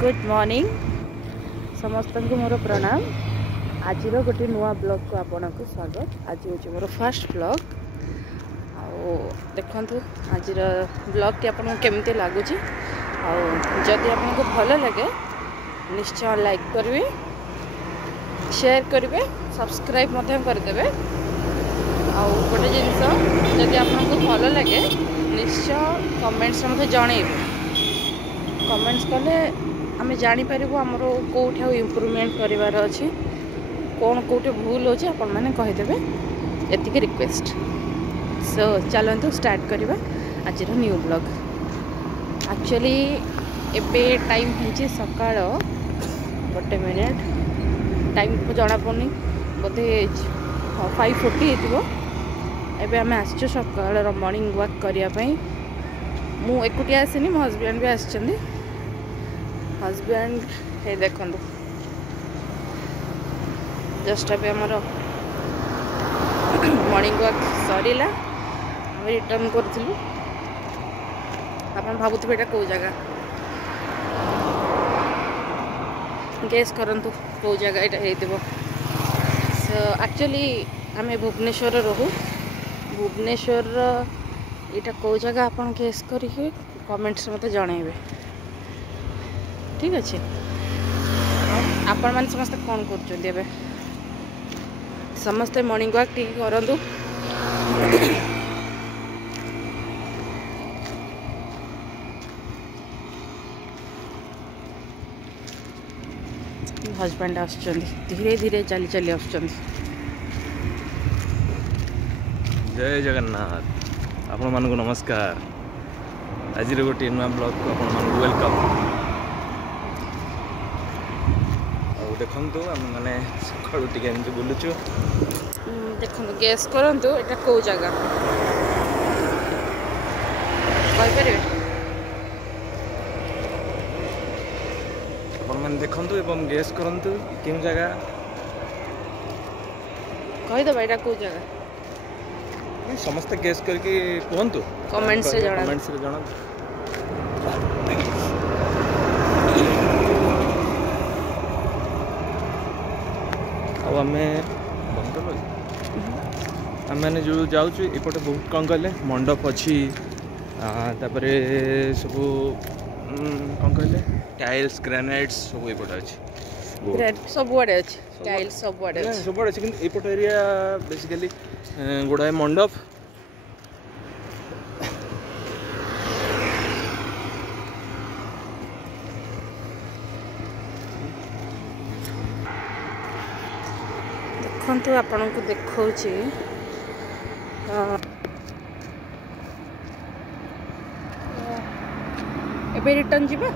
Good morning समस्त को मोर प्रणाम। आज गोटे नुआ ब्लॉग को आपन को स्वागत। आज हूँ मोर फर्स्ट ब्लॉग। देखु आज ब्लॉग टी आपको केमती लगुच जदि आपको भल लगे निश्चय लाइक करेंगे, शेयर करेंगे, सब्सक्राइब करदे। गोटे जिनस जदि आपको भल लगे निश्चय कमेंट्स में जनइबे। कमेंट्स कले आम जापर आमर कौट इम्प्रूवमेंट करार अच्छी कौन कौटे भूल अच्छे आपण मैंने कहीदेवे। एतिक रिक्वेस्ट। सो चलतु स्टार्ट करवा आज न्यू ब्लॉग। एक्चुअली एबे टाइम हो सकाळ गोटे मिनिट टाइम को जना पड़नी बोधे 5:40 हो। एबे आम आसचु सकाळ मॉर्निंग वॉक करने। मु एकुटिया आसनी, मो हजबैंड भी आसचंदी। हजबैंड हे देखु जस्ट अभी आमर मॉर्निंग वॉक सरीला आम रिटर्न करूँ। आप भावुवे यहाँ कौ जगह गेस करंतु कौ जगह यहाँ हो। सो एक्चुअली आम भुवनेश्वर रहू। भुवनेश्वर यहाँ कौ जगह आप गेस करके कमेंट्स मत जनइबे। ठीक अच्छे। आपण मैंने समस्त कौन कर समस्ते मॉर्निंग वॉक टी करूँ। हजबैंड आसुच्चंदी धीरे धीरे चली चली आसुच्चंदी। जय जगन्नाथ। आपण मानक नमस्कार। आज गोटे नुआ ब्लॉग को आपण मानक वेलकम। देखु आम मैंने सका टी बुलुचु। देखो गैस करंतु एटा कौ जगह कहिपारे आपण मैंने देखंतु एवं गैस करंतु केउ जगह कहिदबा एटा कौ जगह। समस्त गैस करके कहंतु कमेंट्स रे जणा। आम मैंने जो जाऊँ एपटे बहुत कौन कहले मंडप अच्छी तापरे सब कौन कहले टाइल्स ग्रेनाइट्स सब एपटे अच्छी सबुआड़े अच्छी टाइल्स सबुआड़े अच्छी कि एपट एरिया बेसिकली गुड़ाए मंडप। देखु आपण को देखा एबे रिटर्न जीवा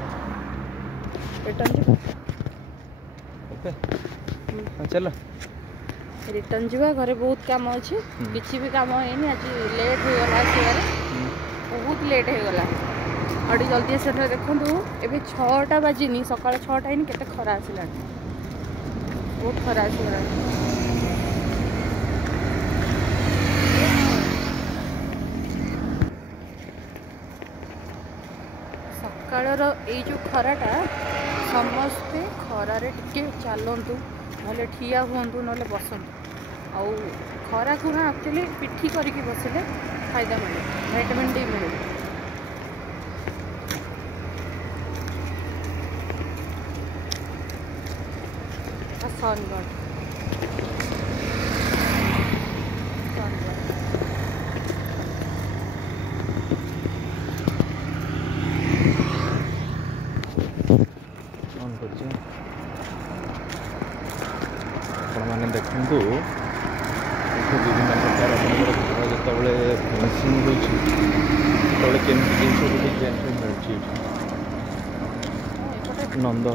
चलो रिटर्न जीवा। घरे बहुत काम अच्छी किसी भी काम है आज लेट हो गला आसबार बहुत लेट हो गला। अभी जल्दी से देखु एबे 6टा बाजिनी सकाळ 6टा है केते खरा आसला बहुत खरा आसला। सकाळर ये जो खराटा समस्ते खरारे टिके चलतु ना ठिया हूँ ना बसतु। आउ खरा को हाँ एक्चुअली पिठी करके बसिले फायदा मिले, विटामिन डी मिले। सनबर्न मैंने देखु विभिन्न प्रकार घर जो फिनिशिंग होते मिलूँ नंद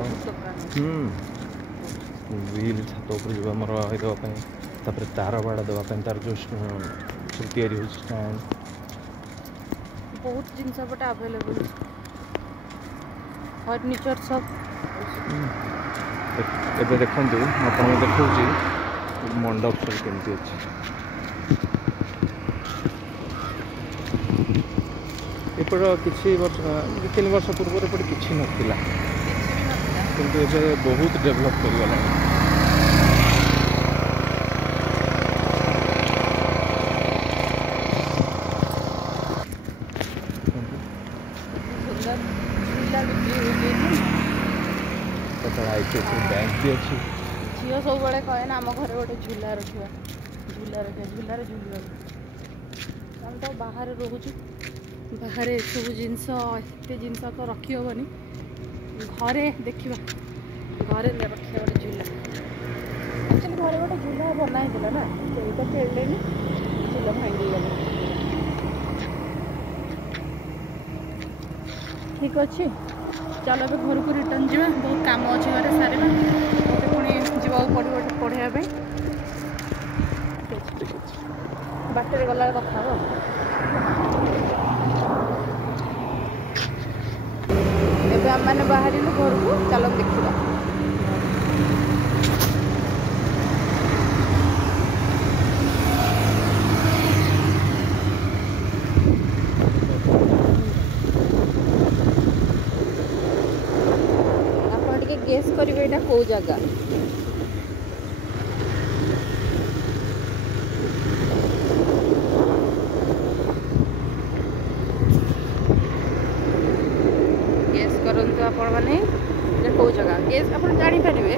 व्हील छात उपर जो आम देवाई तार बाड़ा देवाई तार जो सब या स्टैंड बहुत जिनस बट अवेलेबल फर्निचर सब। एबे देखु आपको देखा मंडप सब केमती अच्छी। एपट किसी वर्ष 2-3 वर्ष पूर्व एपटे किसी नाला କିନ୍ତୁ ଏବେ ବହୁତ ଡେଭଲପ୍ କରିଗଲାଣି। ବ୍ୟାଙ୍କ ବି ଅଛି। ଝିଅ ସବୁବେଳେ କହେ ନା ଆମ ଘରେ ଗୋଟେ ଝୁଲା ରଖିବା, ଝୁଲାରେ ଝୁଲିବାକୁ। ଆମେ ତ ବାହାରେ ରହୁଛୁ, ବାହାରେ ଏସବୁ ଜିନିଷ ଏତେ ଜିନିଷ ତ ରଖିହେବନି। ଘରେ ଦେଖିବା, ଘରେ ରଖିବା ଗୋଟେ ଝୁଲା। ଆକ୍ଚୁଆଲି ଘରେ ଗୋଟେ ଝୁଲା ବନା ହେଇଥିଲା ନା, କେହି ତ ଖେଳିଲେନି, ଝୁଲା ଭାଙ୍ଗିଗଲା। ଠିକ୍ ଅଛି, ଚାଲ ଏବେ ଘରକୁ ରିଟର୍ନ ଯିବା। ବହୁତ କାମ ଅଛି ଘରେ ସାରିବା, ମୋତେ ପୁଣି ଯିବାକୁ ପଡ଼ିବ ଏଠି ପଢ଼େଇବା ପାଇଁ। ଠିକ୍ ଅଛି। ବାଟରେ ଗଲାବେଳେ କଥା ହେବ। ଏବେ ଆମମାନେ ବାହାରିଲୁ ଘରକୁ, ଚାଲ ଦେଖିବା। ଆପଣ ଟିକେ ଗେସ୍ କରିବେ ଏଇଟା କେଉଁ ଜାଗା। ଗେସ୍ କରନ୍ତୁ ଆପଣମାନେ, ଏଇଟା କେଉଁ ଜାଗା। ଗେସ୍ ଆପଣ ଜାଣିପାରିବେ,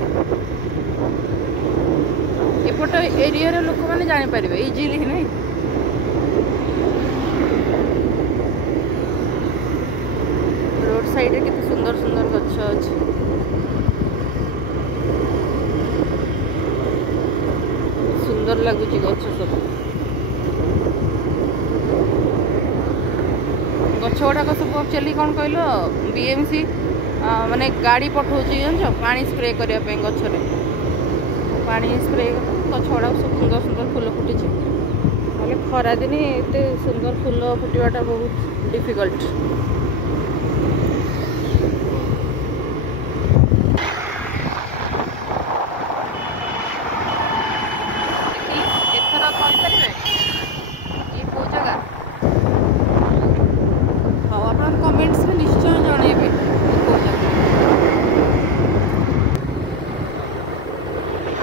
ଏପଟ ଏରିଆର ଲୋକମାନେ ଜାଣିପାରିବେ ଇଜିଲି ନାହିଁ। ରୋଡ଼ ସାଇଡ଼ରେ କେତେ ସୁନ୍ଦର ସୁନ୍ଦର ଗଛ ଅଛି। ସୁନ୍ଦର ଲାଗୁଛି ଗଛ ସବୁ। ଗଛ ଗୁଡ଼ାକ ସବୁ ଆକ୍ଚୁଆଲି କ'ଣ କହିଲ, BMC ମାନେ ଗାଡ଼ି ପଠାଉଛି ଜାଣିଛ, ପାଣି ସ୍ପ୍ରେ କରିବା ପାଇଁ ଗଛରେ। ପାଣି ସ୍ପ୍ରେ କଲେ ଗଛ ଗୁଡ଼ାକ ସବୁ ସୁନ୍ଦର ସୁନ୍ଦର ଫୁଲ ଫୁଟିଛି। ନହେଲେ ଖରାଦିନେ ଏତେ ସୁନ୍ଦର ଫୁଲ ଫୁଟିବାଟା ବହୁତ ଡିଫିକଲ୍ଟ। ଏଥର କହିପାରିବେ ଇଏ କେଉଁ ଜାଗା? ହଉ, ଆପଣ କମେଣ୍ଟସରେ ନିଶ୍ଚୟ ଜଣେଇବେ କେଉଁ ଜାଗା।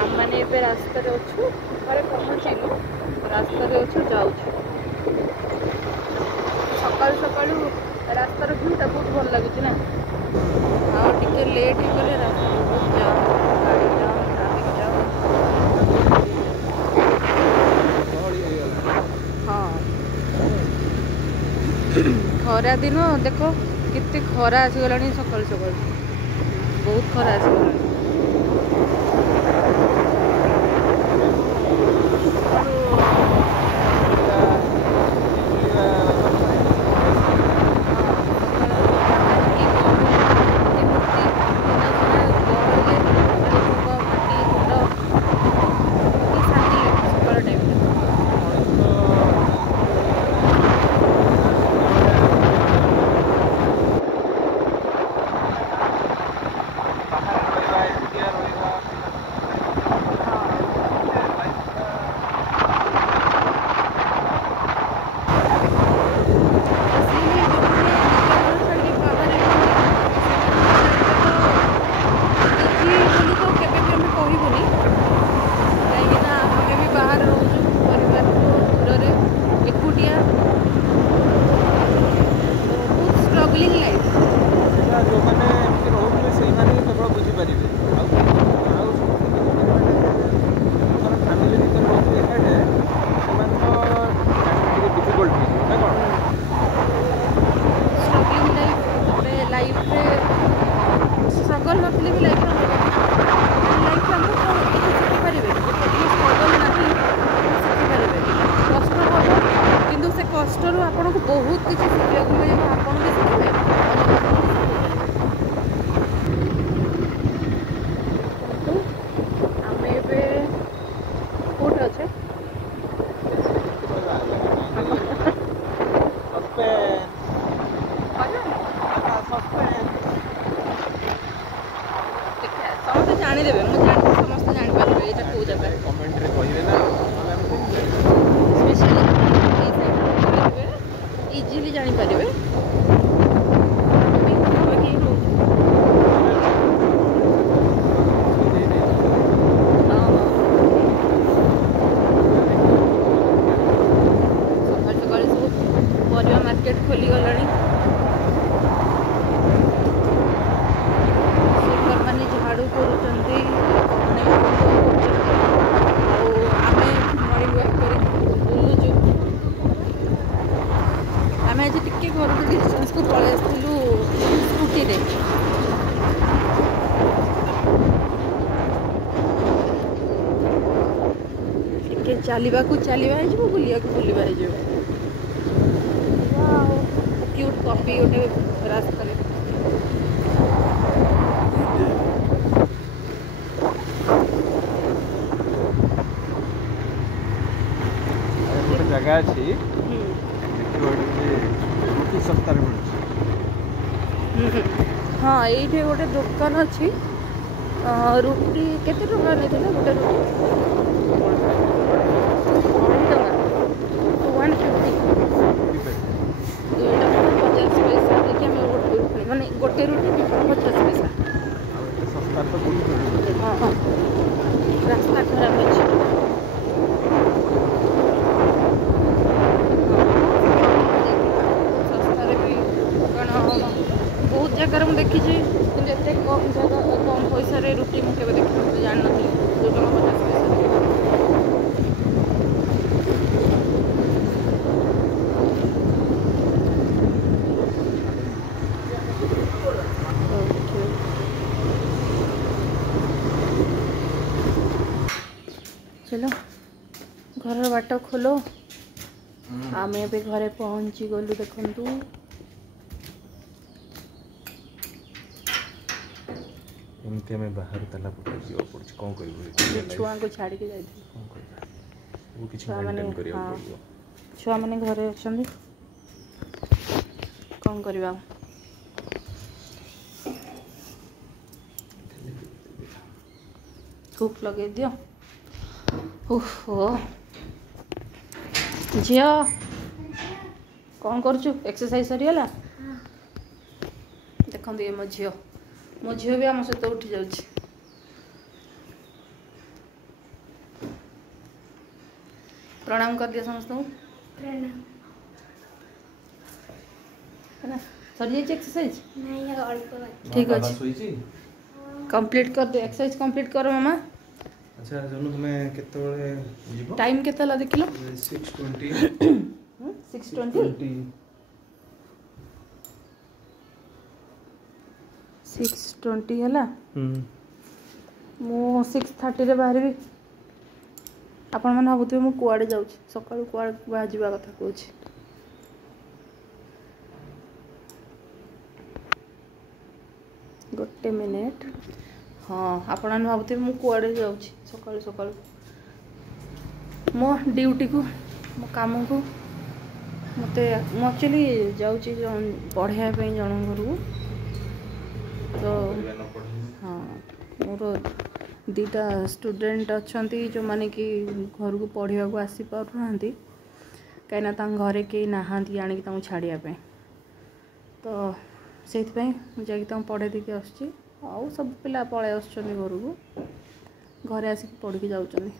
ଆମମାନେ ଏବେ ରାସ୍ତାରେ ଅଛୁ, ଘରେ ପହଞ୍ଚିଲୁ, ରାସ୍ତାରେ ଅଛୁ, ଯାଉଛୁ। ସକାଳୁ ସକାଳୁ ରାସ୍ତାର ଭିଉଟା ବହୁତ ଭଲ ଲାଗୁଛି ନା। ଆଉ ଟିକେ ଲେଟ୍ ହେଇଗଲେ ରାସ୍ତା ବହୁତ ଜାମ୍, ଗାଡ଼ି ଜାମ୍, ଟ୍ରାଫିକ୍ ଜାମ୍। ହଁ, ଖରା ଦିନ ଦେଖ କେତେ ଖରା ଆସିଗଲାଣି। ସକାଳୁ ସକାଳୁ ବହୁତ ଖରା ଆସିଗଲାଣି। କଷ୍ଟରୁ ଆପଣଙ୍କୁ ବହୁତ କିଛି ଶିଖିବାକୁ ମିଳିବ। ଆପଣ ବି ଶିଖିବେ, ଆମେ ଏବେ କୋଉଠି ଅଛେ? ସମସ୍ତେ ଜାଣିଦେବେ, ମୁଁ ଜାଣିଛି ସମସ୍ତେ ଜାଣିପାରିବେ ଏଇଟା କୋଉ ଜାଗା। କମେଣ୍ଟରେ କହିବେ ନା, ସ୍ପେଶାଲି ଏଇ ସାଇଡ଼୍ ଇଜିଲି ଜାଣିପାରିବେ। ଚାଲିବାକୁ ଚାଲିବା ହେଇଯିବ, ବୁଲିବାକୁ ବୁଲିବା ହେଇଯିବ। କ୍ୟୁଟ୍ କପି ଗୋଟେ ରାସ୍ତାରେ। ଗୋଟେ ଜାଗା ଅଛି ଦେଖିବ, ରୁଟି ଶସ୍ତାରେ ମିଳୁଛି। ହଁ, ଏଇଠି ଗୋଟେ ଦୋକାନ ଅଛି। ରୁଟି କେତେ ଟଙ୍କା ନେଇଥିଲେ ଗୋଟେ ରୁଟି? 2 ଟଙ୍କା 150 ପଇସା ଦେଇକି ଆମେ ମାନେ ଗୋଟେ ରୁଟି 50 ପଇସା। ଆଉ ଏତେ ଶସ୍ତାରେ ତ କୋଉଠି ମିଳୁନି। ହଁ ହଁ, ରାସ୍ତା ଖରାପ ଅଛି। ଶସ୍ତାରେ ବି କାରଣ ବହୁତ ଜାଗାରେ ମୁଁ ଦେଖିଛି, କିନ୍ତୁ ଏତେ କମ୍ ପଇସାରେ ରୁଟି ମୁଁ କେବେ ଦେଖିନଥିଲି, ଜାଣିନଥିଲି 2 ଟଙ୍କା 50 ପଇସା। चलो घर बाट खोलो, आम ए घरे पहुँची गलु। देखु एमती आम बाहर ताला पकड़ जीवा पड़छ, कौन कर छुआ को छाड़ी के जाइए। छुआ मैंने हाँ छुआ मैंने घरे अच्छा कौन करवा। हुक लगे दियो। ओहो झियो कौन करुचु? एक्सरसाइज सरीगला? देखो ये मो झील भी आम सहित उठी जाऊँ। प्रणाम कर दिया समस्त को। सरी जाइए एक्सरसाइज? ठीक अच्छे, कंप्लीट कर दे। एक्सरसाइज कंप्लीट करो मामा। अच्छा जानू तुम्हें केतबेले जीवो? टाइम केते ला देखिलो? 6:20 6:20 6:20 है मु 6:30 बाहर। आपण मैंने भावुवे मुझे कुआड़े जाऊँ, सकाळू कुआड़े बाहर कथा कहूँ। गोटे मिनिट। हाँ आपण मैंने भावुवे मुझे कुआड़े जाऊँ सकाळू सकाळू मो ड्यूटी को, मो काम को। मत एक्चुअली जाऊँ पढ़ाई जन घर को। तो हाँ मोर 2टा स्टूडेंट अच्छा जो माने कि घर को पढ़ा को आसी पारना, कहीं घरे कहीं नहांती आणिक छाड़ापी। तो से जा पढ़े देके आसुच्ची। आउ सब पिला पलि आसुच्चंदी घर को, घरे आसिक पढ़ के जाउचंदी।